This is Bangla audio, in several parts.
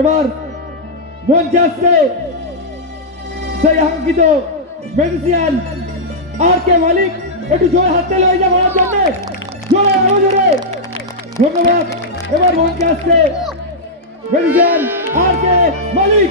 এবার মঞ্চে আসছে সেই আঙ্কিত ম্যাজিশিয়ান আর কে মালিক। একটু জোরে হাত তালি হয়ে যাওয়ার জন্য জোরে আরো জোরে ধন্যবাদ। এবার মঞ্চে আসছে ম্যাজিশিয়ান আর কে মালিক।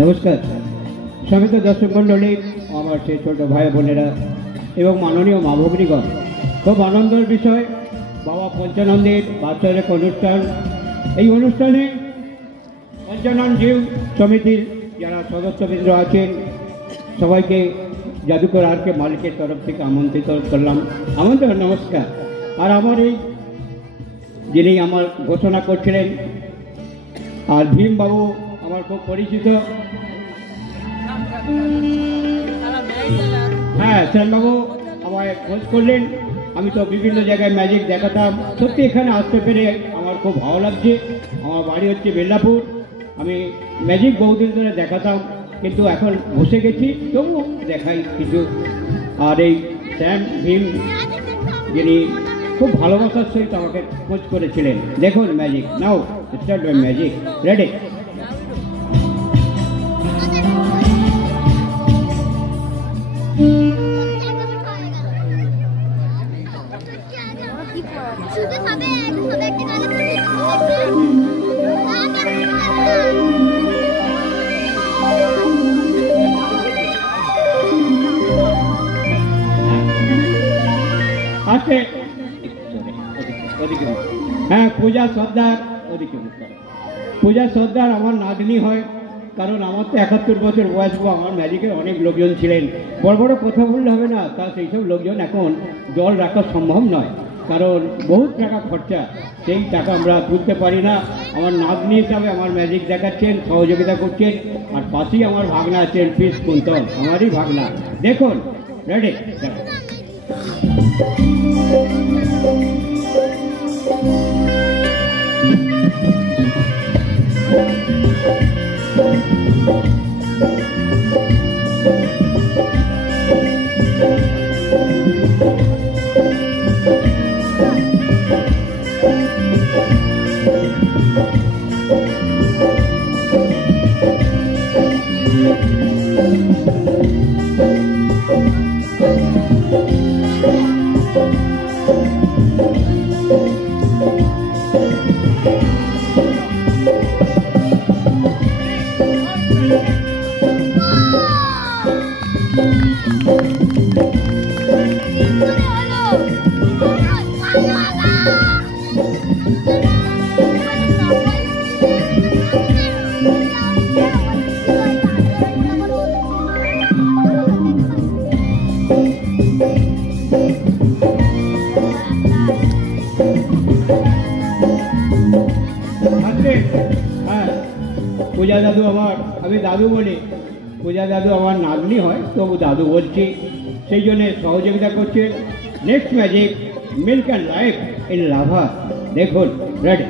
नमस्कार समित दर्शक मंडली से छोट भाई बोनेरा एवं माननीय मा भगिनीगण खूब आनंदर विषय बाबा पंचानंदेर बात्सरिक अनुष्ठान। এই অনুষ্ঠানে पंचानन जीव समितिर যারা সদস্যবৃন্দ আছেন সবাইকে জাদুকর আর কে মালিকের তরফ থেকে আমন্ত্রিত করলাম। আমন্ত্রণ নমস্কার। আর আমার এই যিনি আমার ঘোষণা করছিলেন আর ভীম বাবু আমার খুব পরিচিত। হ্যাঁ শ্যামবাবু আমায় খোঁজ করলেন। আমি তো বিভিন্ন জায়গায় ম্যাজিক দেখাতাম। সত্যি এখানে আসতে পেরে আমার খুব ভালো লাগছে। আমার বাড়ি হচ্ছে বেল্লাপুর। আমি ম্যাজিক বহুদিন ধরে দেখাতাম কিন্তু এখন বসে গেছি, তবু দেখাই কিছু। আর এই শ্যাম ভীম যিনি খুব ভালোবাসার সহিত আমাকে খোঁজ করেছিলেন। দেখুন magic now start bye magic ready. हाँ पूजा सरदार पूजा सरदार আমার নাতনি হয়, কারণ আমার তো 71 বছর বয়স। আমার ম্যাজিকের অনেক লোকজন ছিলেন। বড় বড় কথা বললে হবে না, তা সেই সব লোকজন এখন জল রাখা সম্ভব নয়, কারণ বহুত টাকা খরচা। সেই টাকা আমরা তুলতে পারি না। আমার নাতনি হিসাবে আমার ম্যাজিক দেখাচ্ছেন, সহযোগিতা করছেন। আর পাশেই আমার ভাগনা আছেন পিস কুন্তল, আমারই ভাগনা। দেখুন রেডি। পূজা দাদু আমার, আমি দাদু বলি, পূজা দাদু আমার নাতনি হয়, তবু দাদু বলছি, সেই জন্য সহযোগিতা করছে next magic milk and life in lava. দেখুন, রেডি।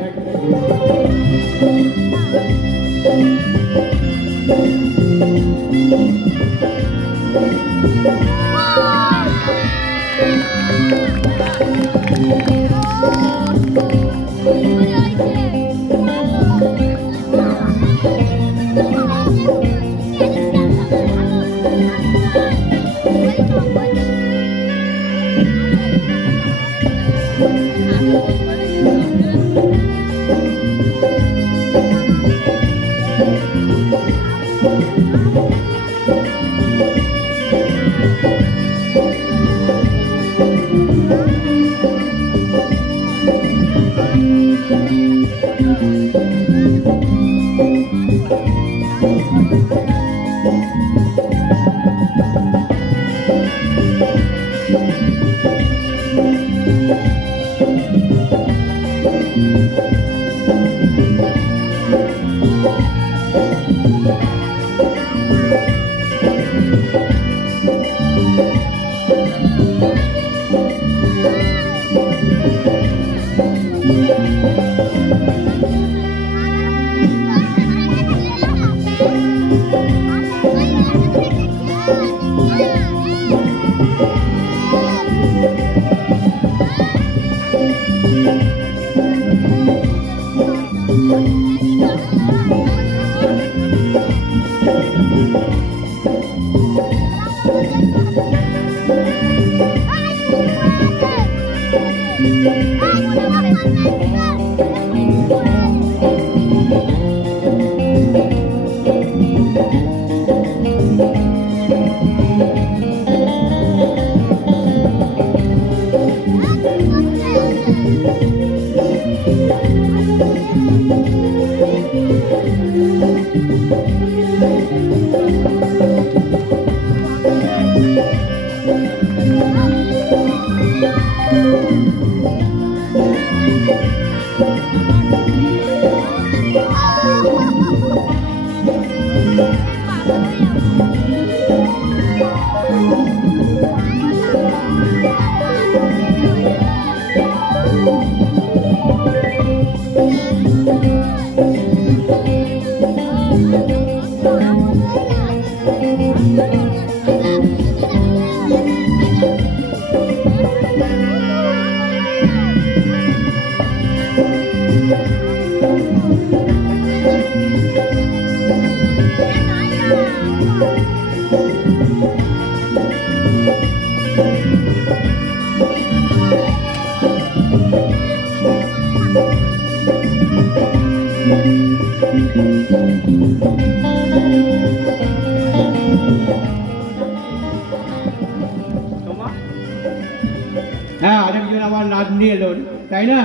হ্যাঁ, আরেকজন আমার নাতনি এলো, তাই না?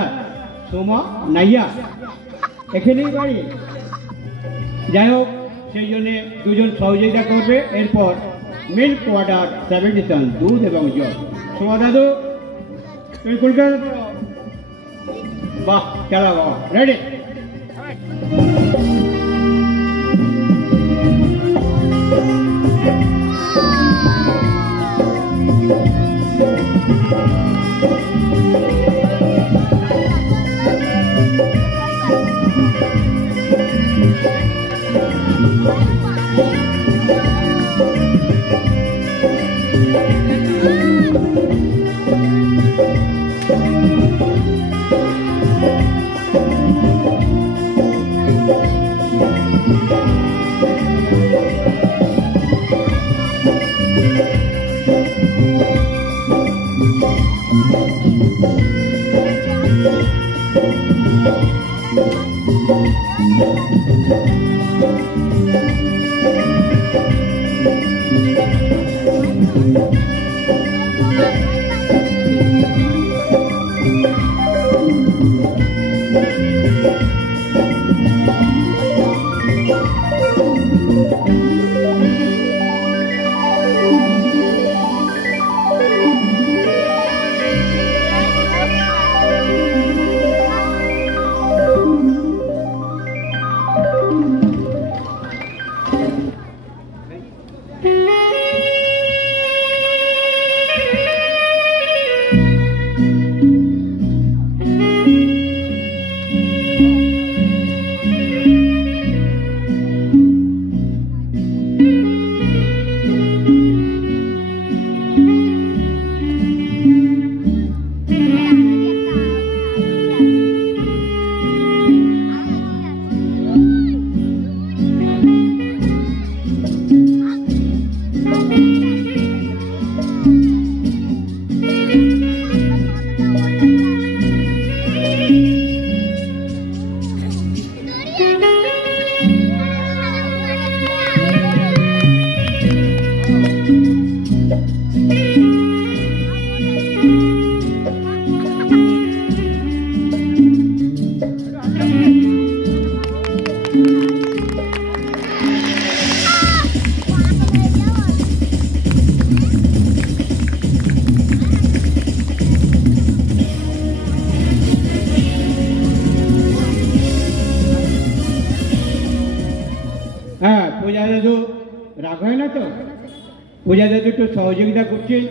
সোমা নাইয়া এখানেই বাড়ি। যাই হোক, সেই জন্যে দুজন সহযোগিতা করবে। এরপর মিল্ক ওয়াটার সাবস্টিটিউশন, দুধ এবং জল। সোমা দাদু, তুমি কলকাতা, বাহ, চলা বাবা, রেডি। পূজা দাদু রাগ হয় না তো? পূজা দাদু একটু সহযোগিতা করছেন,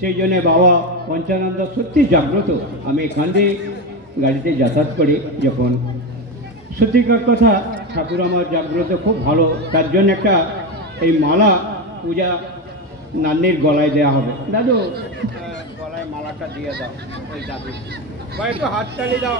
সেই জন্য বাবা পঞ্চানন্দ সত্যি জাগ্রত। আমি এখান দিয়ে গাড়িতে যাতায়াত করি যখন, সত্যিকার কথা ঠাকুর আমার জাগ্রত, খুব ভালো। তার জন্য একটা এই মালা পূজা নান্নির গলায় দেওয়া হবে। দাদু গলায় মালাটা দিয়ে দাও ওই দাদু, বা একটু হাততালি দাও।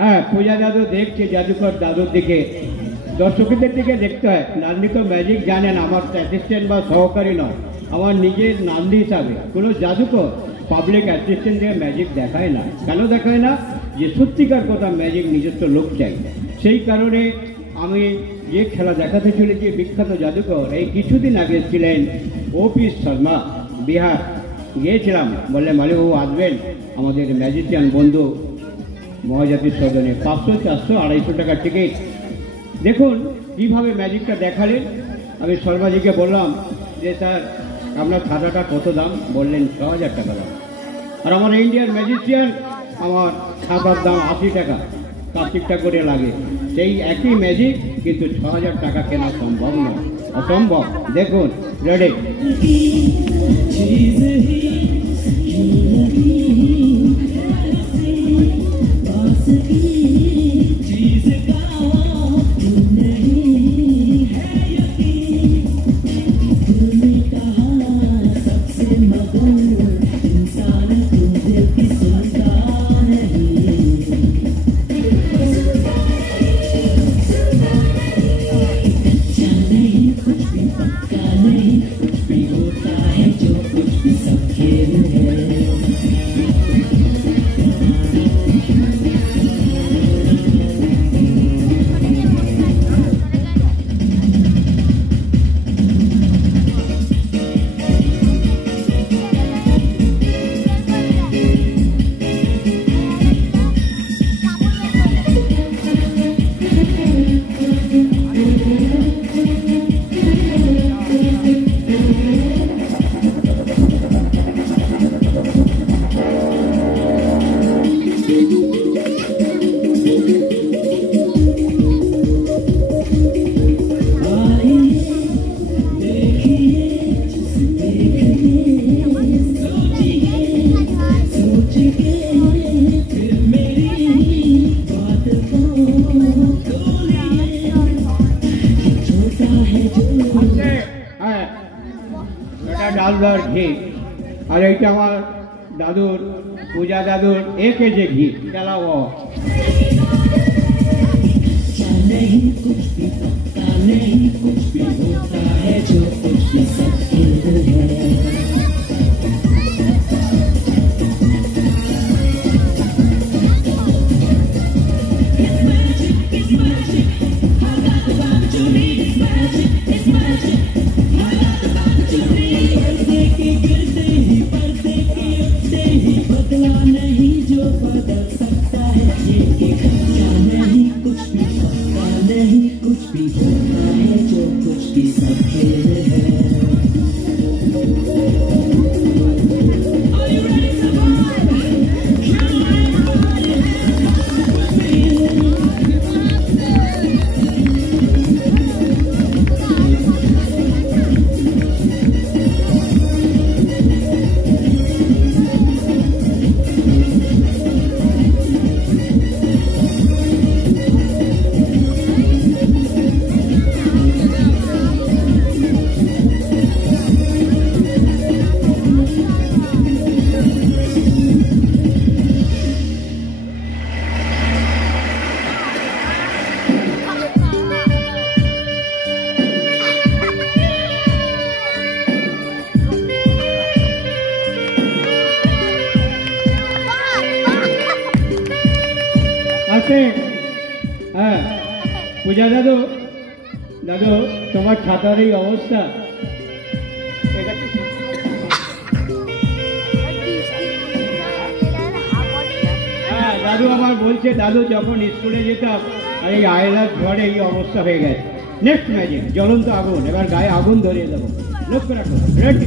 হ্যাঁ, পূজা দাদু দেখছে জাদুকর দাদুর দিকে, দর্শকদের দিকে দেখতে হয়। নান্নি তো ম্যাজিক জানেন, আমার অ্যাসিস্ট্যান্ট বা সহকারী নয়, আমার নিজের নান্নি হিসাবে। কোনো জাদুকর পাবলিক অ্যাসিস্ট্যান্ট দিয়ে ম্যাজিক দেখায় না। কেন দেখায় না? যে সত্যিকার কথা ম্যাজিক নিজস্ব লোক চাই। সেই কারণে আমি যে খেলা দেখাতে চলেছি, বিখ্যাত জাদুকর এই কিছুদিন আগে ছিলেন OP শর্মা, বিহার গিয়েছিলাম, বললে মালিক ও আসবেন আমাদের ম্যাজিশিয়ান বন্ধু মহাজাতির সদনে। 500, 400, 250 টাকার টিকিট। দেখুন কীভাবে ম্যাজিকটা দেখালেন। আমি শর্মাজিকে বললাম যে স্যার আপনার ছাতাটা কত দাম? বললেন 6000 টাকা দাম। আর আমার ইন্ডিয়ান ম্যাজিশিয়ান, আমার ছাতার দাম 80 টাকা, কার্তিকটা করে লাগে। সেই একই ম্যাজিক, কিন্তু 6000 টাকা কেনা সম্ভব নয়, অসম্ভব। দেখুন রেডি। মালদার ঘি, আর এইটা আমার দাদুর, পূজা দাদুর 1 কেজি ঘি। চালাও नहीं कुछ भी पक्का नहीं, कुछ भी होता है जो कुछ भी सब खेल है। It's magic, it's magic. I got the vibe you need. It's magic, it's magic. I got the vibe you need. पर्दे के गिरते ही, पर्दे के उठते ही, बदला नहीं जो बदल सकता है। ये कच्चा नहीं, कुछ भी पक्का नहीं, कुछ भी होता है जो कुछ भी सब खेल है। Are you ready to vibe? Come on, হ্যাঁ পূজা দাদু, দাদু তোমার ছাতার এই অবস্থা, হ্যাঁ দাদু আবার বলছে, দাদু যখন স্কুলে যেতাম আর এই আয়লার ঝড়ে এই অবস্থা হয়ে গেছে। নেক্সট ম্যাজিক জ্বলন্ত আগুন, এবার গায়ে আগুন ধরিয়ে দেবো, লক্ষ্য রাখো। রেডি?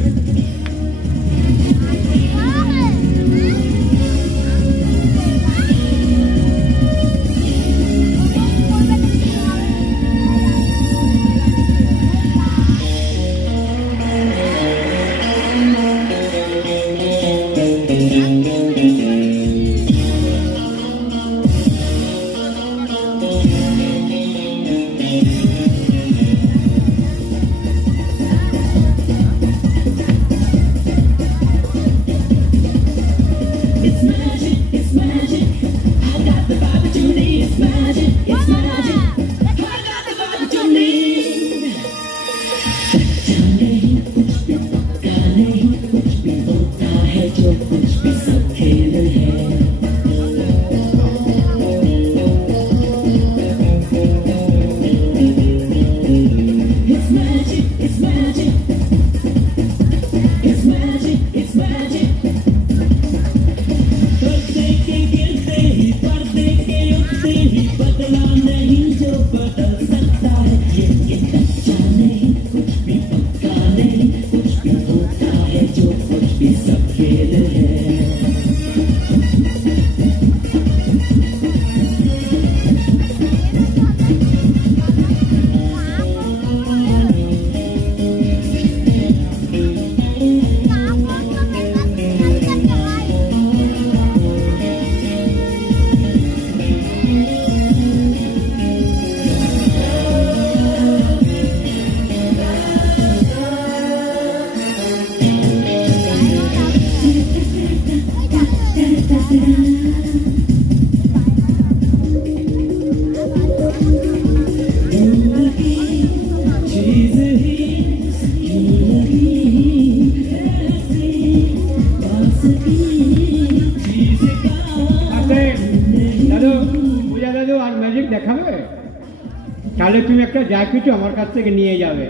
তাহলে তুমি একটা যা কিছু আমার কাছ থেকে নিয়ে যাবে,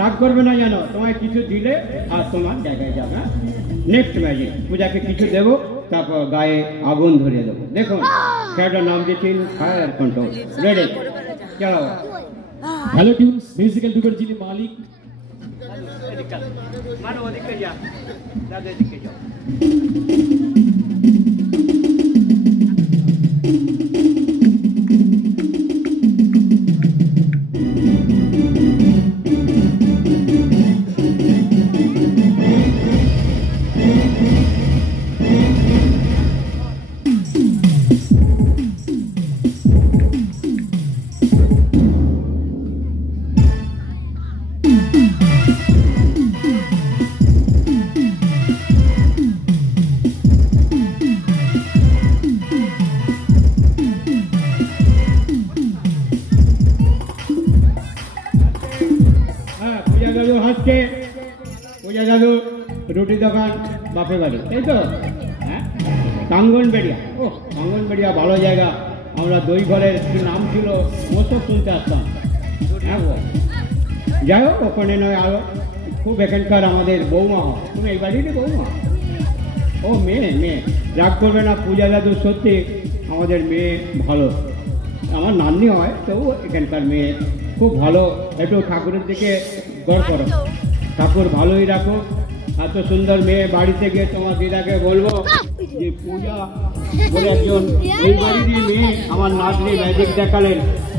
রাগ করবে না জানো, তোমায় কিছু দিলে আর তোমার জায়গায় যাবে। নেক্সট ম্যাজিক, পূজাকে কিছু দেবো, তারপর গায়ে আগুন ধরিয়ে দেবো। দেখুন সেটার নাম দিচ্ছেন ফায়ার কন্ট্রোল। রেডি? চলো। হ্যালো টিউনস মিউজিক্যাল গ্রুপের যিনি মালিক, ওদিকে যা, দাদা এদিকে যাও। মুদি দোকান বাপের বাড়ি, তাই তো? হ্যাঁ, কাঙ্গনবেড়িয়া। ও, কাঙ্গনবেড়িয়া ভালো জায়গা। আমরা দই ঘরের কি নাম ছিল ওসব শুনতে আসতাম। হ্যাঁ গো, যাই হোক, ওখানে নয় আরো খুব এখানকার আমাদের বৌমা হয়। তুমি এই বাড়িরই বৌমা? ও, মেয়ে। রাগ করবে না পূজা দাদু, সত্যি আমাদের মেয়ে ভালো। আমার নাতনি হয়, তবু এখানকার মেয়ে খুব ভালো। একটু ঠাকুরের দিকে গড় করো, ঠাকুর ভালোই রাখো। এত সুন্দর মেয়ে, বাড়িতে গিয়ে তোমার দিদাকে বলবো যে পূজা বলে একজন এই বাড়িরই মেয়ে আমার নাতনি ম্যাজিক দেখালেন।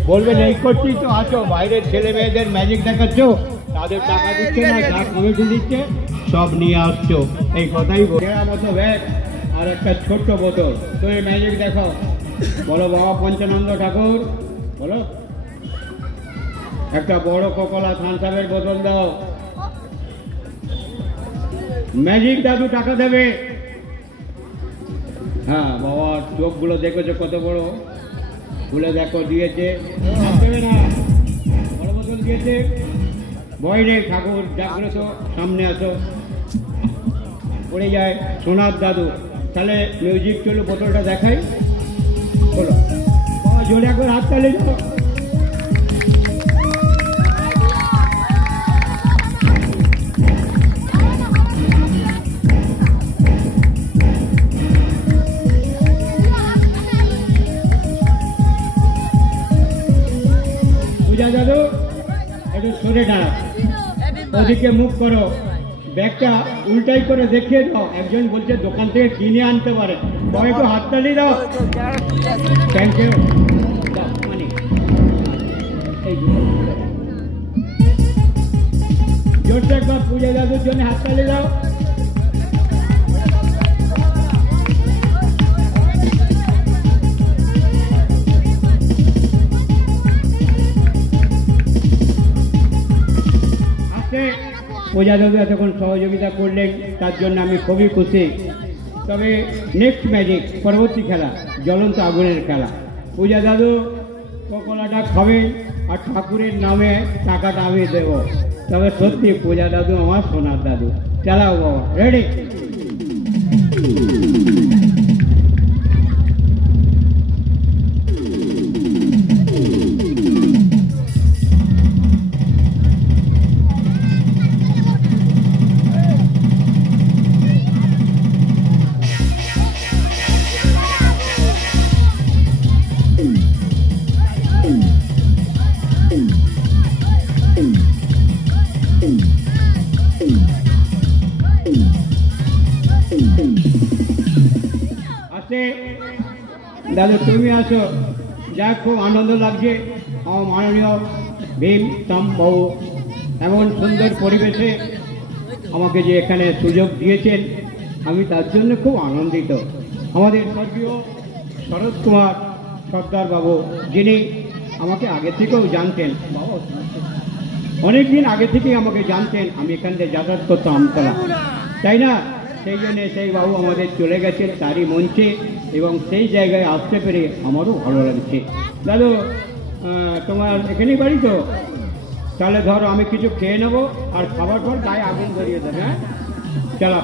বলবেন এই করছিস তো, আছো বাইরের ছেলে মেয়েদের ম্যাজিক দেখাচ্ছ, তাদের টাকা দিচ্ছে না, যা কমিটি দিচ্ছে সব নিয়ে আসছো, এই কথাই ঘোড়া মতো ব্যাগ আর একটা ছোট্ট বোতল। তুমি ম্যাজিক দেখাও, বলো বাবা পঞ্চানন্দ ঠাকুর, বলো। একটা বড় কোকোলা থামসাপের বোতল দাও। ম্যাজিক দাদু টাকা দেবে। হ্যাঁ বাবা, চোখগুলো দেখেছো কত বড়, খুলে দেখো, দিয়েছে। দেবে না, বড় বোতল দিয়েছে। ভয় নেই, ঠাকুর জাগ্রত, সামনে আসো। পড়ে যায় সোনার দাদু। তাহলে মিউজিক চলো, বোতলটা দেখাই। বলো বাবা, জোরে একবার হাত তালে যাও। পূজা দাদু একটু সরে দাঁড়া, ওদিকে মুখ করো, ব্যাগটা উল্টাই করে দেখিয়ে দাও। একজন বলছে দোকান থেকে কিনে আনতে পারে, বাবা একটু হাততালি দাও। Thank you. মানে জোরটা একবার পূজা দাদুর জন্য হাততালি দাও। পূজা দাদু এতক্ষণ সহযোগিতা করলেন, তার জন্য আমি খুবই খুশি। তবে নেক্সট ম্যাজিক, পরবর্তী খেলা জ্বলন্ত আগুনের খেলা। পূজা দাদু কোকোলাটা খাবেন আর ঠাকুরের নামে টাকাটা আমি দেব। তবে সত্যি পূজা দাদু আমার সোনার দাদু। চালাও বাবা, রেডি? দাদু তুমি আসো। যাক, খুব আনন্দ লাগছে। আমার মাননীয় ভীম বাবু এমন সুন্দর পরিবেশে আমাকে যে এখানে সুযোগ দিয়েছেন, আমি তার জন্য খুব আনন্দিত। আমাদের স্বর্গীয় শরৎ কুমার সর্দার বাবু, যিনি আমাকে আগে থেকেও জানতেন, অনেক দিন আগে থেকেই আমাকে জানতেন, আমি এখান থেকে যাতায়াত করতাম আমতলা, তাই না? সেই জন্যে সেই বাবু আমাদের চলে গেছেন তারই মঞ্চে, এবং সেই জায়গায় আসতে পেরে আমারও ভালো লাগছে। দাদু, তোমার এখানেই বাড়ি তো? তাহলে ধরো আমি কিছু খেয়ে নেবো, আর খাবার পর গায়ে আগুন ধরিয়ে দেবে। হ্যাঁ, চলো।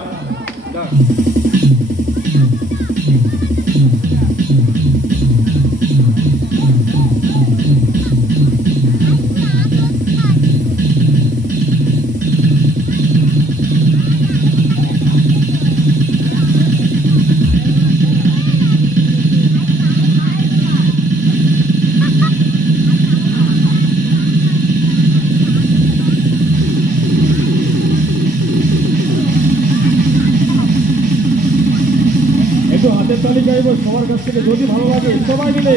একটু হাতের তালি চাইব সবার কাছ থেকে, যদি ভালো লাগে সবাই মিলে।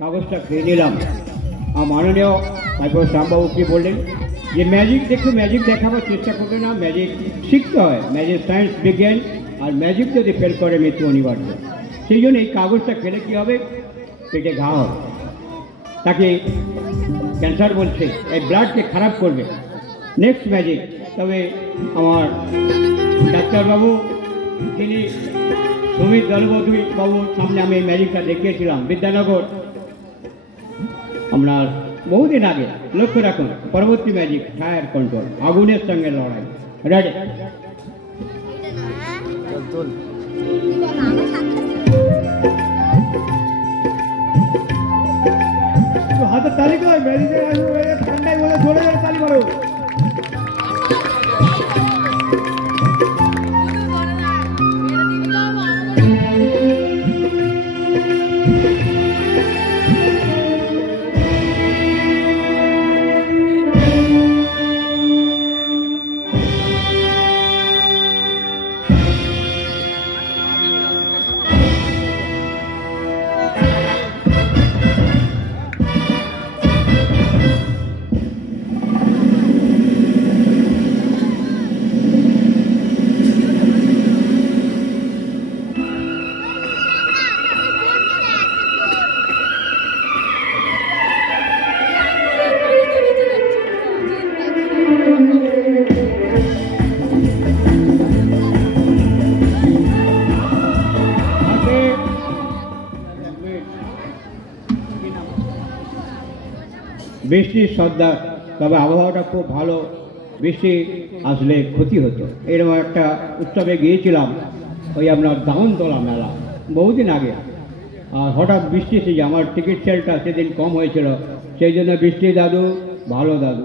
কাগজটা খেয়ে নিলাম। আর মাননীয় তারপর শ্যামবাবু কি বললেন, যে ম্যাজিক দেখে ম্যাজিক দেখাবার চেষ্টা করবে না, ম্যাজিক শিখতে হয়, ম্যাজিক সায়েন্স বিজ্ঞান, আর ম্যাজিক যদি ফেল করে মৃত্যু অনিবার্য। সেই জন্য এই কাগজটা খেলে কী হবে, পেটে ঘা হবে, তাকে ক্যান্সার বলছে, এই ব্লাডকে খারাপ করবে। নেক্সট ম্যাজিক, তবে আমার ডাক্তারবাবু তিনি সুমিত দলবধু বাবুর সামনে আমি এই ম্যাজিকটা দেখিয়েছিলাম বিদ্যানগর, আপনার বহুদিন আগে। লক্ষ্য রাখুন, পরবর্তী ম্যাজিক ফায়ার কন্ট্রোল, আগুনের সঙ্গে লড়াই। রেডি? হাতের তালি কয় ম্যাজিকের ঠান্ডায় বলে জোরে জোরে তালি মারো। বৃষ্টির সর্দার, তবে আবহাওয়াটা খুব ভালো, বৃষ্টি আসলে ক্ষতি হতো। এরকম একটা উৎসবে গিয়েছিলাম, ওই আপনার দাউনতলা মেলা, বহুদিন আগে। আর হঠাৎ বৃষ্টি এসে আমার টিকিট সেলটা সেদিন কম হয়েছিল, সেই জন্য বৃষ্টি দাদু ভালো দাদু।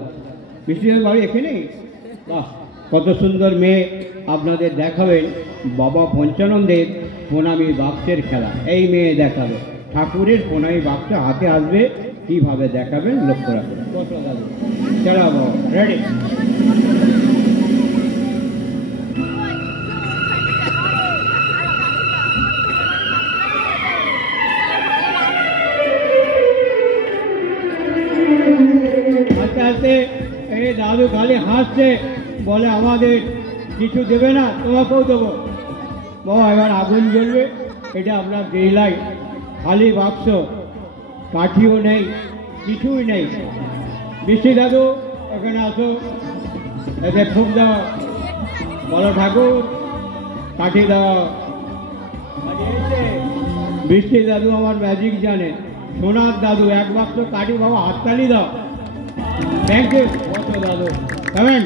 বৃষ্টি দাদু বাড়ি এখানেই, বাহ কত সুন্দর মেয়ে আপনাদের দেখাবেন। বাবা পঞ্চানন্দের প্রণামী বাক্সের খেলা, এই মেয়ে দেখাবে। ঠাকুরের প্রণামী বাক্স হাতে আসবে, কীভাবে দেখাবেন লক্ষ্য রাখবেন। বসো দাদু, চলা বাবা, রেডি? আস্তে আস্তে এই দাদু খালি হাসছে, বলে আমাদের কিছু দেবে না, তোমাকেও দেবো। বাবা এবার আগুন জ্বলবে, এটা আপনার ডেইলাইট, খালি বাক্স, কাঠিও নেই, কিছুই নেই। বৃষ্টি দাদু এখানে আসো, এতে ফুক দাও, বলো ঠাকুর কাঠি দাও। বৃষ্টি দাদু আমার ম্যাজিক জানে, সোনার দাদু, এক বাক্স কাঠি, বাবা হাততালি দাও। থ্যাংক ইউ, বসো দাদু, কেমন?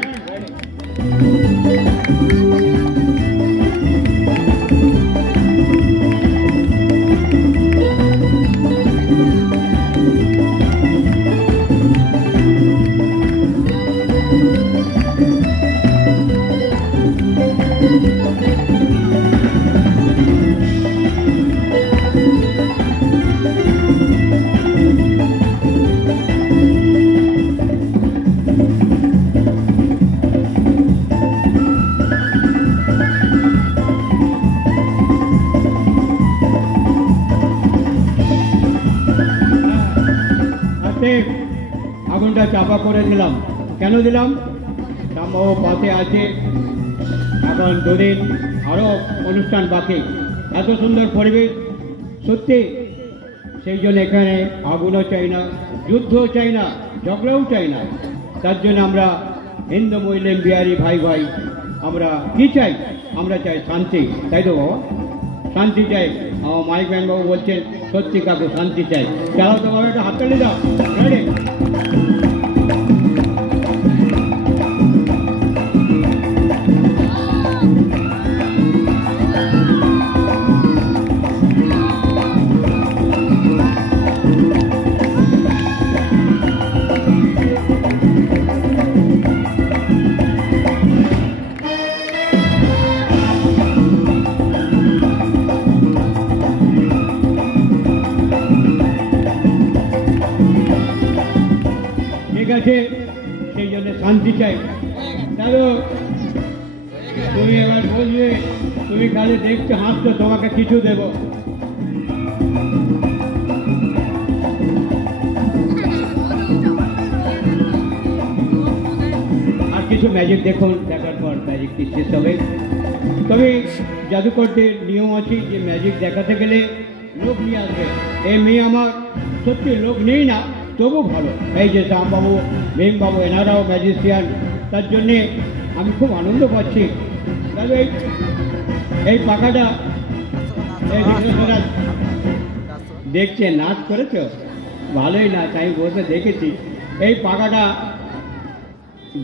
আগুনটা চাপা করে দিলাম। কেন দিলাম? রামবাবু পাশে আছে, এখন দুদিন আরও অনুষ্ঠান বাকি, এত সুন্দর পরিবেশ সত্যি। সেই জন্য এখানে আগুনও চাই না, যুদ্ধও চাই না, ঝগড়াও চাই না। তার জন্য আমরা হিন্দু মুসলিম বিহারি ভাই ভাই, আমরা কি চাই? আমরা চাই শান্তি, তাই তো বাবা? শান্তি চাই। আমার মাইক ম্যানবাবু বলছেন সত্যি কাকু শান্তি চাই। চালাও তো বাবা, একটা হাততালি দাও, রেডি? আছে, সেই জন্য শান্তি চাই। দাদু তুমি এবার বলবে, তুমি খালি দেখতে হাসছো, তোমাকে কিছু দেব। কিছু ম্যাজিক দেখুন, দেখার পর ম্যাজিকটি শেষ হবে। তবে জাদুকরদের নিয়ম আছে যে ম্যাজিক দেখাতে গেলে লোক নিয়ে আসবে। এই মেয়ে আমার সত্যি লোক নেই না, তবু ভালো। এই যে শ্যামবাবু, ভীমবাবু, এনারাও ম্যাজিশিয়ান, তার জন্যে আমি খুব আনন্দ পাচ্ছি। দাদু এই পাখাটা এই বিঘ্নেশ্বরাজ দেখছে, নাচ করেছ, ভালোই নাচ, আমি বসে দেখেছি। এই পাখাটা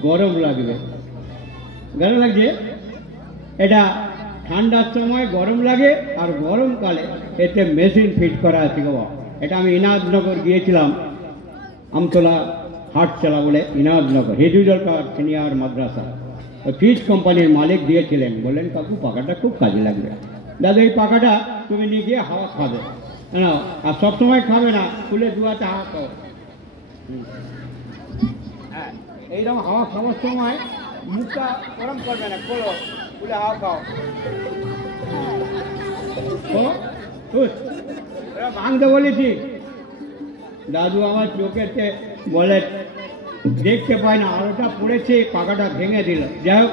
গরম লাগবে, গরম লাগছে। এটা ঠান্ডার সময় গরম লাগে, আর গরমকালে এতে মেশিন ফিট করা আছে গো। এটা আমি ইনাদনগর গিয়েছিলাম, আমতলা হাটচালা বলে ইনাদনগর, হিজুজল সিনিয়র মাদ্রাসা। ফিজ কোম্পানির মালিক দিয়েছিলেন, বললেন কাকু পাখাটা খুব কাজে লাগবে। দাদা এই পাখাটা তুমি নিয়ে গিয়ে হাওয়া খাবে না, আর সবসময় খাবে না, খুলে দুয়াতে হাওয়া খাও। হ্যাঁ, এইরকম হাওয়া খাওয়ার সময় মুখটা গরম করবে না, খোলো, খুলে হাওয়া খাও। ভাঙতে বলেছি। দাদু আমার চোখেতে বলে দেখতে পায় না, আলোটা পড়েছে, পাখাটা ভেঙে দিল। যাই হোক,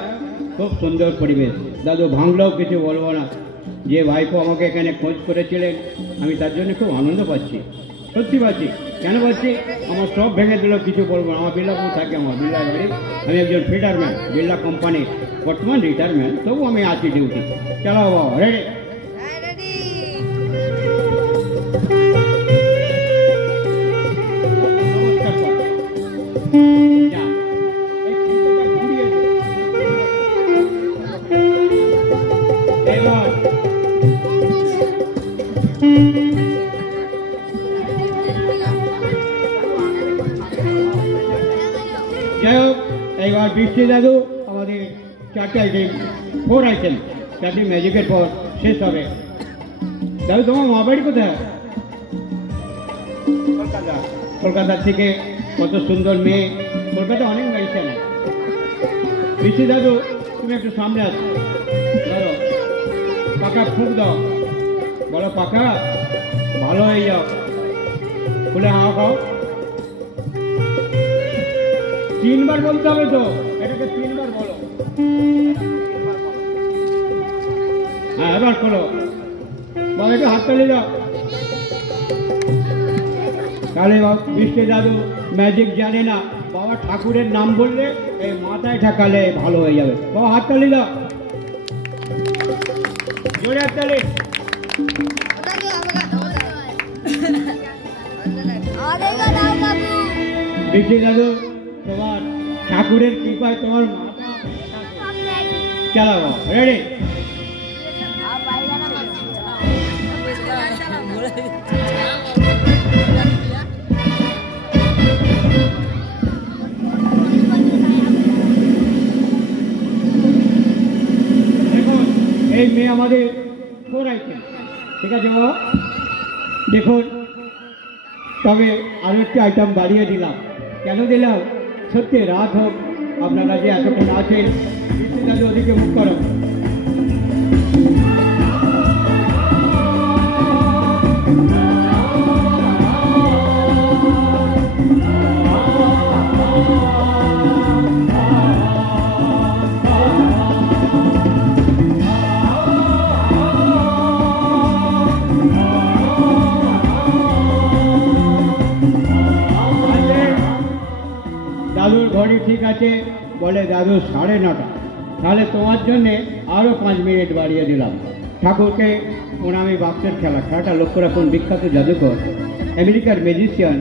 খুব সুন্দর পরিবেশ। দাদু ভাঙলেও কিছু বলবো না। যে ভাইপো আমাকে এখানে খোঁজ করেছিলেন, আমি তার জন্য খুব আনন্দ পাচ্ছি, সত্যি পাচ্ছি। কেন পাচ্ছি? আমার সব ভেঙে দিলেও কিছু বলবো না। আমার বিল্লাপুর থাকে, আমার বিল্লার বাড়ি। আমি একজন ফিটারম্যান, বিল্লা কোম্পানি, বর্তমান রিটায়ারমেন্ট, তবু আমি আছি ডিউটি। চালাও বাবা, রেডি? নমস্কার স্যার। যা, এই ফিতেটা ঘুরিয়ে দে। এবার যাই হোক, এইবার বৃষ্টি দাদু আমাদের 4টে আইটেম, 4 আইটেম, 4টি ম্যাজিকের পর শেষ হবে। দাদু তোমার মা বাড়ি কোথায়? কলকাতা। কলকাতার থেকে কত সুন্দর মেয়ে, কলকাতা অনেক ম্যাজিশিয়ান আছে। বৃষ্টি দাদু তুমি একটু সামনে আসো, ধরো পাকা ফুঁক দাও, বলো পাকা ভালো হয়ে যাও, খুলে হাওয়া খাও। 3 বার বলতে হবে তো, এটাকে 3 বার বলো। হ্যাঁ, এবার খোলো। বাবা একটু হাততালি দাও। তাহলে বৃষ্টি দাদু ম্যাজিক জানে না, বাবা ঠাকুরের নাম বললে এই মাথায় ঠাকালে ভালো হয়ে যাবে। বাবা হাততালি দাও, জোরে হাততালি। বৃষ্টি দাদু তোমার ঠাকুরের কৃপায় তোমার মাথা চালাবো, রেডি? দেখুন এই মেয়ে আমাদের 4 আইটেম, ঠিক আছে বাবা? দেখুন, তবে আরো একটি আইটেম বাড়িয়ে দিলাম। কেন দিলাম? সত্যি রাত হোক, আপনারা যে এতক্ষণ আছেন, বৃষ্টি দাদু ওদিকে মুখ করো। দাদুর ঘড়ি ঠিক আছে, বলে দাদু 9:30। তাহলে তোমার জন্যে আরও 5 মিনিট বাড়িয়ে দিলাম। ঠাকুরকে প্রণামী বাক্সের খেলাটা লক্ষ্য রাখুন। বিখ্যাত জাদুকর, আমেরিকার ম্যাজিশিয়ান,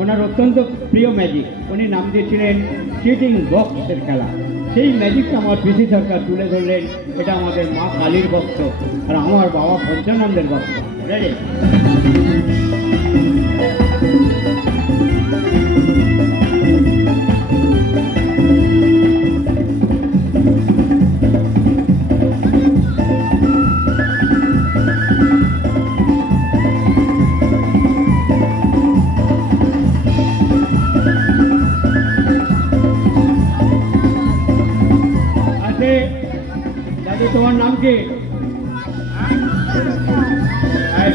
ওনার অত্যন্ত প্রিয় ম্যাজিক, উনি নাম দিয়েছিলেন চিটিং বক্সের খেলা। সেই ম্যাজিকটা আমার পিসি সরকার তুলে ধরলেন। এটা আমাদের মা কালীর বক্স, আর আমার বাবা পঞ্চানন্দের বক্স। রেডি? দাদু তোমার নাম কি?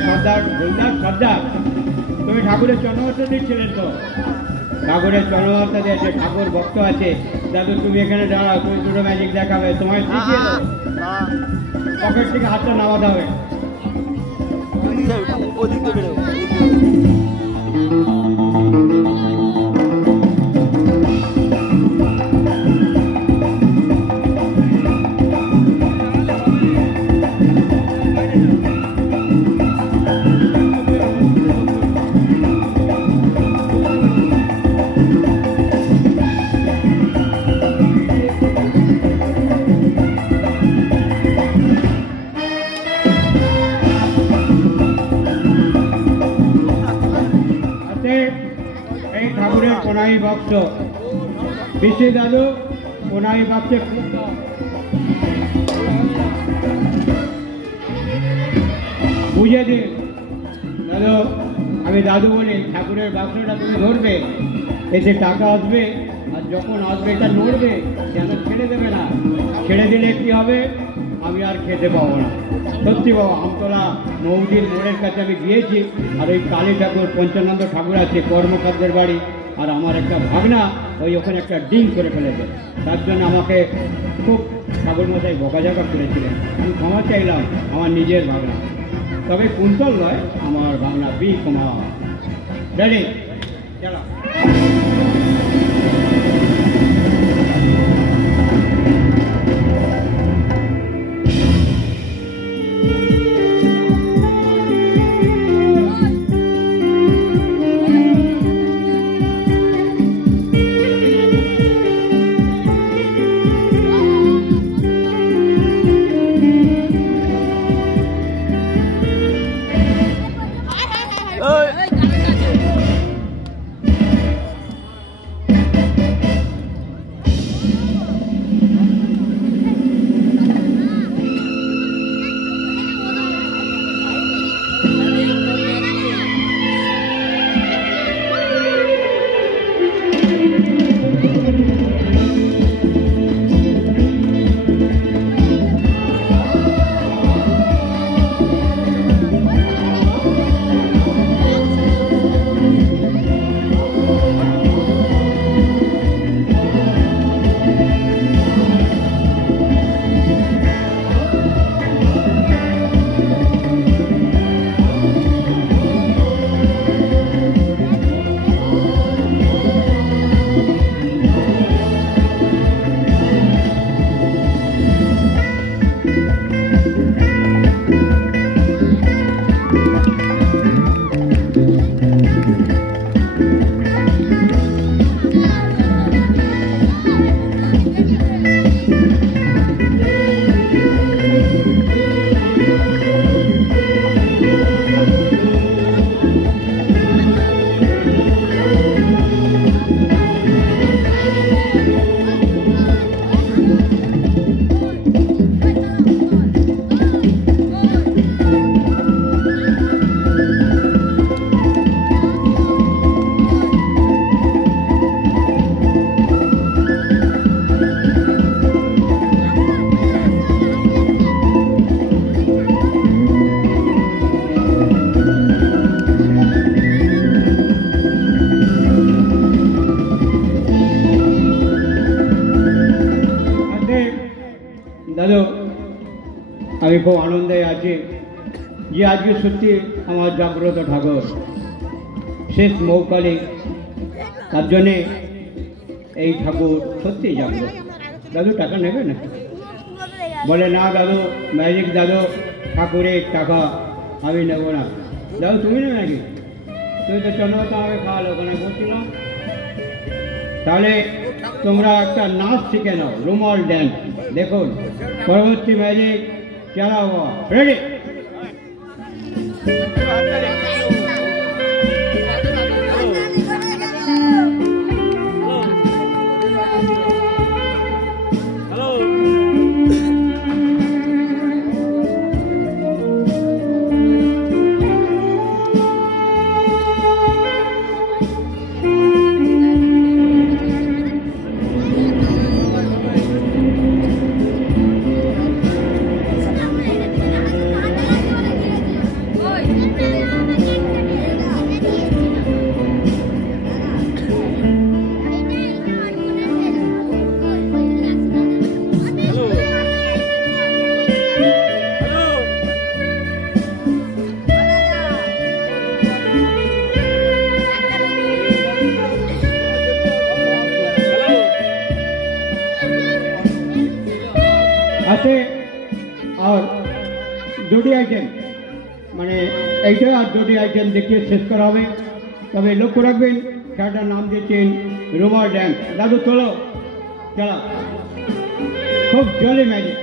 সর্দার, গোলদার সর্দার। তুমি ঠাকুরের জন্মদিন দিচ্ছিলেন তো? ঠাকুরের চরণবার্তা দিয়েছে, ঠাকুর ভক্ত আছে। দাদু তুমি এখানে দাঁড়াও, তুমি দুটো ম্যাজিক দেখাবে, তোমায় শিখিয়ে দেবো। পকেট থেকে হাতটা নামাতে হবে। এই ঠাকুরের কোনাই বক্স বিশ্বে দাদু কোনাই বক্সে বুঝে দিন দাদু। আমি দাদু বলি ঠাকুরের বাক্সটা তুমি ধরবে, এতে টাকা আসবে, আর যখন আসবে এটা নড়বে, যেন ছেড়ে দেবে না। ছেড়ে দিলে কি হবে, আমি আর খেতে পাবো না। সত্যি বাবা, আমতলা মৌদির মোড়ের কাছে আমি গিয়েছি, আর ওই কালী ঠাকুর পঞ্চানন্দ ঠাকুর আছে কর্মকারদের বাড়ি, আর আমার একটা ভাগনা ওই ওখানে একটা ডিং করে ফেলেছে। তার জন্য আমাকে খুব ঠাকুরমশাই বকাঝকা করেছিলেন। আমি ক্ষমা চাইলাম আমার নিজের ভাগনা, তবে কুন্তল নয়, আমার ভাগনা বি কুমার। রেডি, চলো। দাদু আমি খুব আনন্দে আছি যে আজকে সত্যি আমার জাগ্রত ঠাকুর শেষ মৌকালী, তার জন্যে এই ঠাকুর সত্যিই জাগ্রত। দাদু টাকা নেবে না? বলে না দাদু, ম্যাজিক দাদু, ঠাকুরের টাকা আমি নেব না। দাদু তুমি নেবে নাকি? তুমি তো চলো তো আমাকে খাওয়ালো, ওখানে বলছিলাম। তাহলে তোমরা একটা নাচ শিখে নাও, রুমাল ড্যান্স। দেখুন পরবর্তী ম্যাজিক চালাও। রেডি? আছে আর দুটি আইটেম, মানে এইটা আর দুটি আইটেম দেখিয়ে শেষ করা হবে। তবে লক্ষ্য রাখবেন খেলাটার নাম দিয়েছেন রোমার ড্যান্স। দাদু চলো খেলা, খুব জলে ম্যাজিক।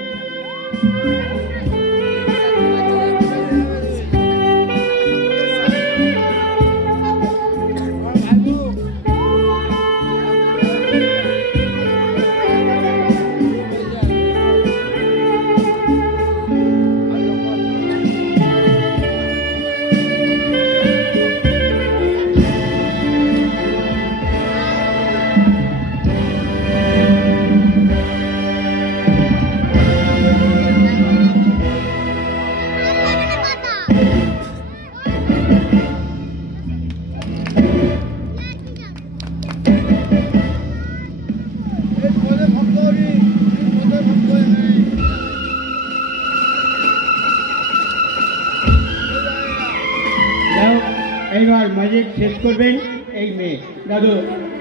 এইবার ম্যাজিক শেষ করবেন এই মেয়ে। দাদু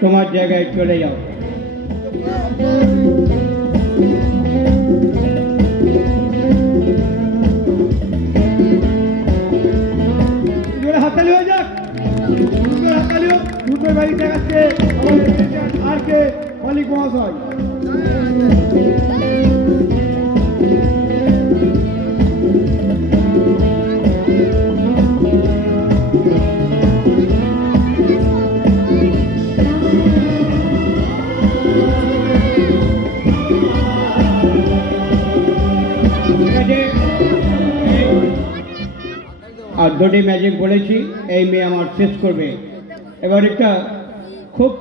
তোমার জায়গায় চলে যাও। হাততালি হয়ে যাক, হাততালি হোক। দুটো বাড়ি দেখাচ্ছে আমাদের আর কে মালিক মহাশয়। আর দুটি ম্যাজিক বলেছি, এই মেয়ে আমার শেষ করবে। এবার একটা খুব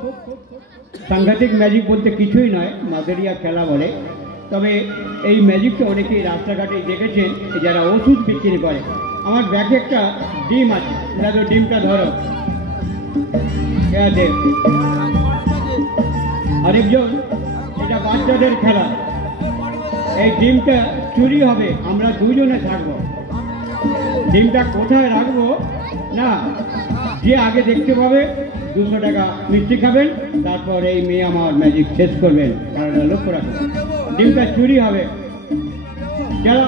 সাংঘাতিক ম্যাজিক বলতে কিছুই নয়, মাদেরিয়া খেলা বলে। তবে এই ম্যাজিকটা অনেকেই রাস্তাঘাটে দেখেছেন যারা ওষুধ বিক্রি করে। আমার ব্যাগে একটা ডিম আছে, দাদু ডিমটা ধরো। আরেকজন, এটা বাচ্চাদের খেলা। এই ডিমটা চুরি হবে, আমরা দুজনে থাকবো। ডিমটা কোথায় রাখবো না, যে আগে দেখতে পাবে 200 টাকা মিষ্টি খাবেন, তারপর এই মেয়ে আমার ম্যাজিক শেষ করবেন। কারণ লক্ষ্য রাখবেন ডিমটা চুরি হবে। চলো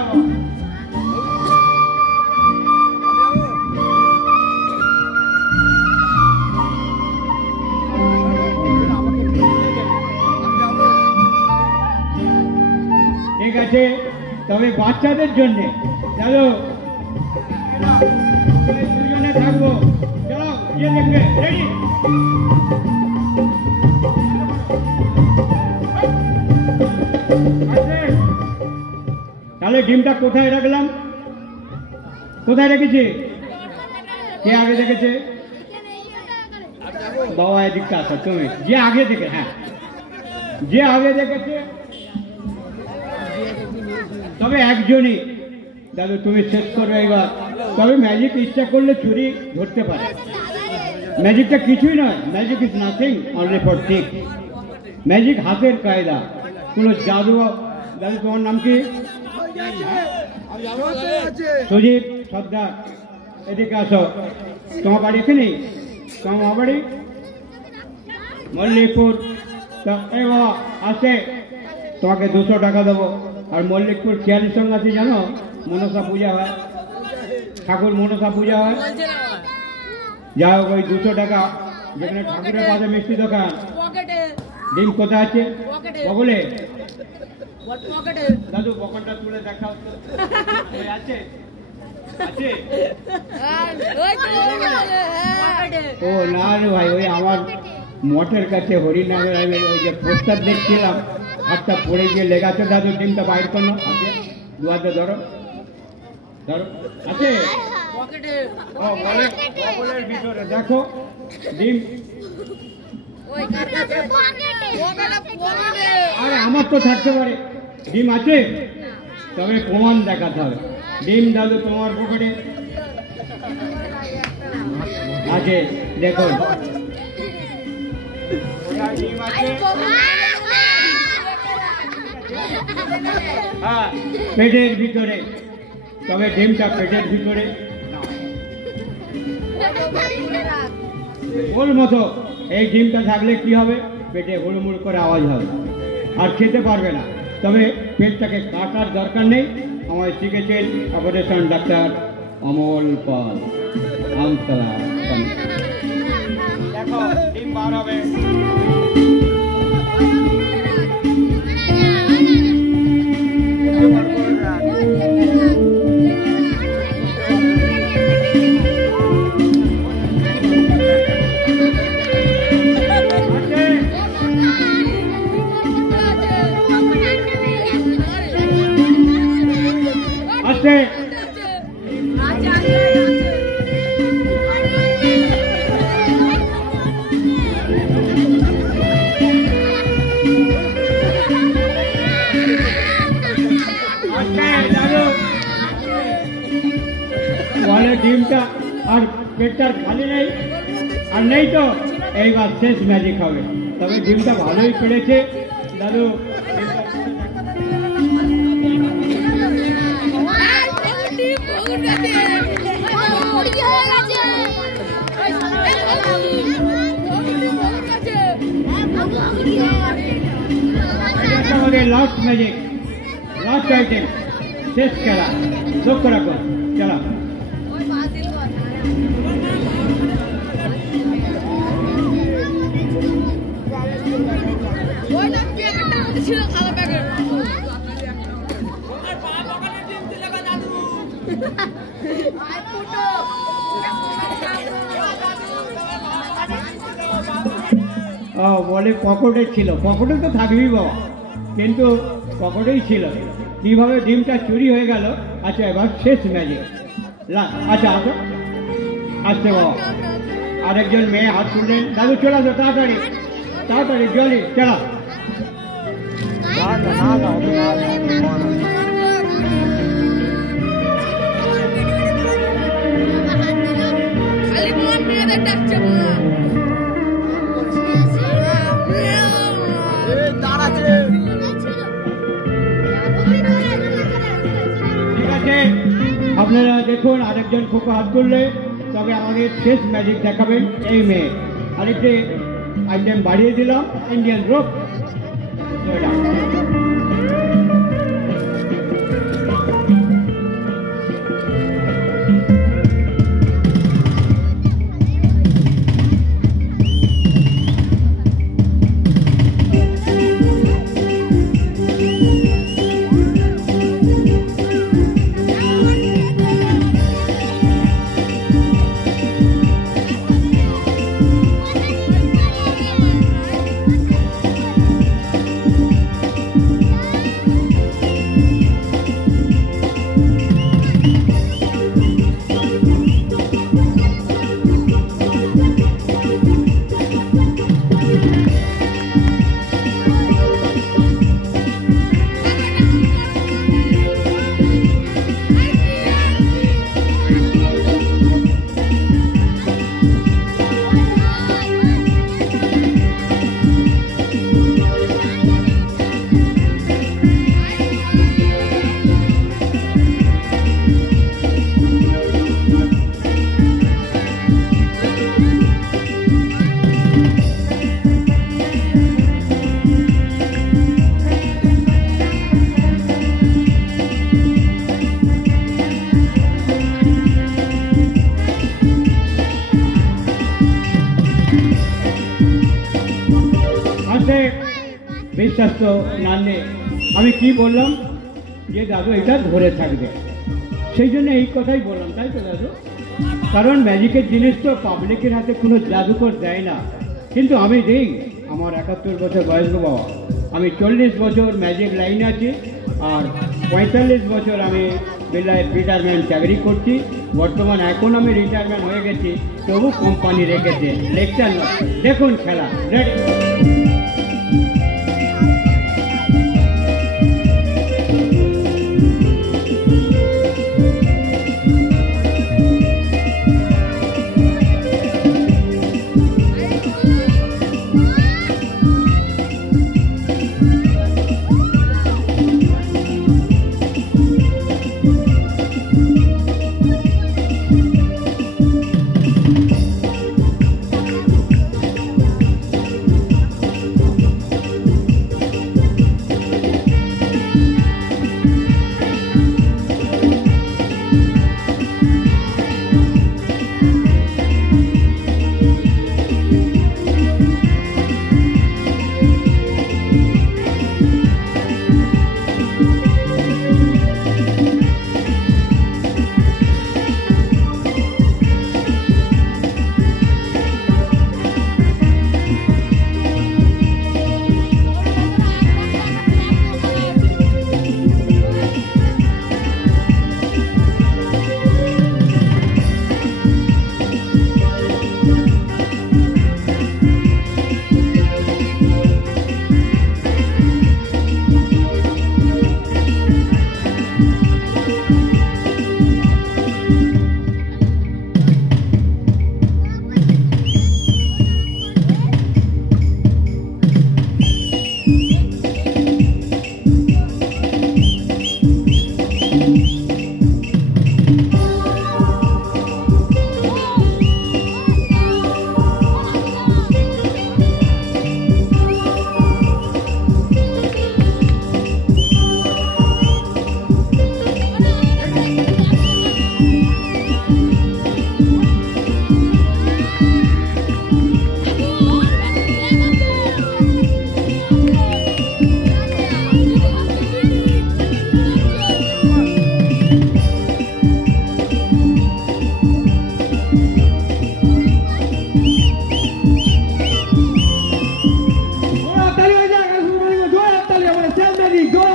ঠিক আছে, তবে বাচ্চাদের জন্য চলো দুজনে থাকবো। চলো গিয়ে দেখবে, রেডি? তাহলে ডিমটা কোথায় রাখলাম, কোথায় রেখেছি? কে আগে দেখেছে? বাবা এদিকটা আসো তুমি, যে আগে দেখে। হ্যাঁ, যে আগে দেখেছে। তবে একজনই, দাদু তুমি শেষ করবে এবার। তবে ম্যাজিক ইচ্ছা করলে চুরি ধরতে পারে। ম্যাজিকটা কিছুই নয়, magic is nothing only for trick. Magic হাতের কায়দা, কোনো জাদু। দাদু তোমার নাম কি? সুজিত সর্দার, এদিকে আসো। তোমার বাড়ি এখানেই? তোমার মা বাড়ি মল্লিকপুর। এই বাবা আসে, তোমাকে 200 টাকা দেবো। আর মল্লিকপুর খেয়ালির সঙ্গে আছে জানো, মনসা পূজা হয়, ঠাকুর মনসা পূজা হয়। যা হোক, ওই 200 টাকা, যেখানে ঠাকুরের পাশে মিষ্টি দোকান। ডিম কোথায় আছে? বগলে। দাদু পকেটটা তুলে দেখাও তো। আছে আছে? ও না রে ভাই, ওই আমার মঠের কাছে হরিনামের আমি ওই যে পোস্টার দেখছিলাম, হাতটা পড়ে গিয়ে লেগাছে। দাদু ডিমটা বাইর করো, আছে দু হাতে ধরো, ধরো। আছে বগলের ভিতরে দেখো ডিম। আরে আমার তো থাকতে পারে, ডিম আছে, তবে প্রমাণ দেখাতে হবে। ডিম দাদু তোমার পকেটে আছে, দেখো ডিম আছে। হ্যাঁ, পেটের ভিতরে। তবে ডিমটা পেটের ভিতরে ওর মতো। এই ডিমটা থাকলে কি হবে? পেটে হুড়মুড় করে আওয়াজ হবে, আর খেতে পারবে না। তবে পেটটাকে কাটার দরকার নেই। আমায় শিখেছেন অপারেশন ডাক্তার অমল পাল। আমতলা দেখো ডিম বার হবে। ডিমটা আর পেটটার খালি নেই আর নেই তো এইবার শেষ ম্যাজিক হবে। তবে ডিমটা ভালোই পেরেছে দাদু। আমাদের লাস্ট ম্যাজিক, লাস্ট আইটেম, শেষ খেলা। লক্ষ্য রাখো, চলা। বলে পকেটে ছিল, পকেটে তো থাকবেই বাবা, কিন্তু পকেটেই ছিল। কিভাবে ডিমটা চুরি হয়ে গেল। আচ্ছা এবার শেষ ম্যাজিক। আচ্ছা আসো, আসতে বাবা। আরেকজন মেয়ে হাত তুললেন। দাদু চলে আসো তাড়াতাড়ি, তাড়াতাড়ি জলদি চলা। ঠিক আছে, আপনারা দেখুন আরেকজন খোকা হাত তুললে। তবে আমাদের শেষ ম্যাজিক দেখাবেন এই মেয়ে। আরেকটি আইটেম বাড়িয়ে দিলাম, ইন্ডিয়ান রোপ। বিশ্বাস তো না নেই। আমি কি বললাম যে দাদু এটা ধরে থাকবে, সেই জন্য এই কথাই বললাম, তাই তো দাদু? কারণ ম্যাজিকের জিনিস তো পাবলিকের হাতে কোনো জাদুকর দেয় না, কিন্তু আমি দিই। আমার 71 বছর বয়স গো বাবা। আমি 40 বছর ম্যাজিক লাইনে আছি, আর 45 বছর আমি বেলায় রিটায়ারমেন্ট চাকরি করছি। বর্তমান এখন আমি রিটায়ারমেন্ট হয়ে গেছি, তবু কোম্পানি রেখেছে। লেকচার না, দেখুন খেলা রেডি।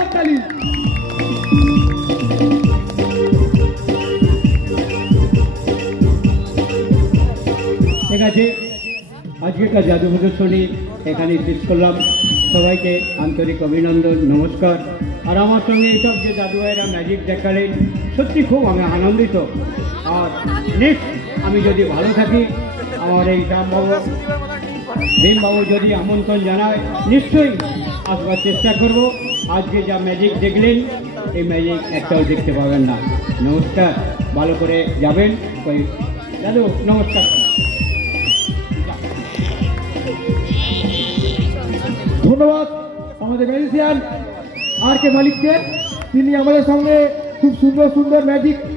জোরদার তালি। ঠিক আছে, আজকেরকার জাদু প্রদর্শনী এখানে শেষ করলাম। সবাইকে আন্তরিক অভিনন্দন, নমস্কার। আর আমার সঙ্গে এইসব যে জাদুভাইরা ম্যাজিক দেখালেন, সত্যি খুব আমি আনন্দিত। আর নেক্সট আমি যদি ভালো থাকি, আমার এই ভীমবাবু যদি আমন্ত্রণ জানায়, নিশ্চয়ই আসবার চেষ্টা করব। আজকে যা ম্যাজিক দেখলেন, এই ম্যাজিক একটাও দেখতে পাবেন না। নমস্কার, ভালো করে যাবেন। ওই দাদু নমস্কার। ধন্যবাদ আমাদের ম্যাজিশিয়ান আর কে মালিককে, তিনি আমাদের সঙ্গে খুব সুন্দর সুন্দর ম্যাজিক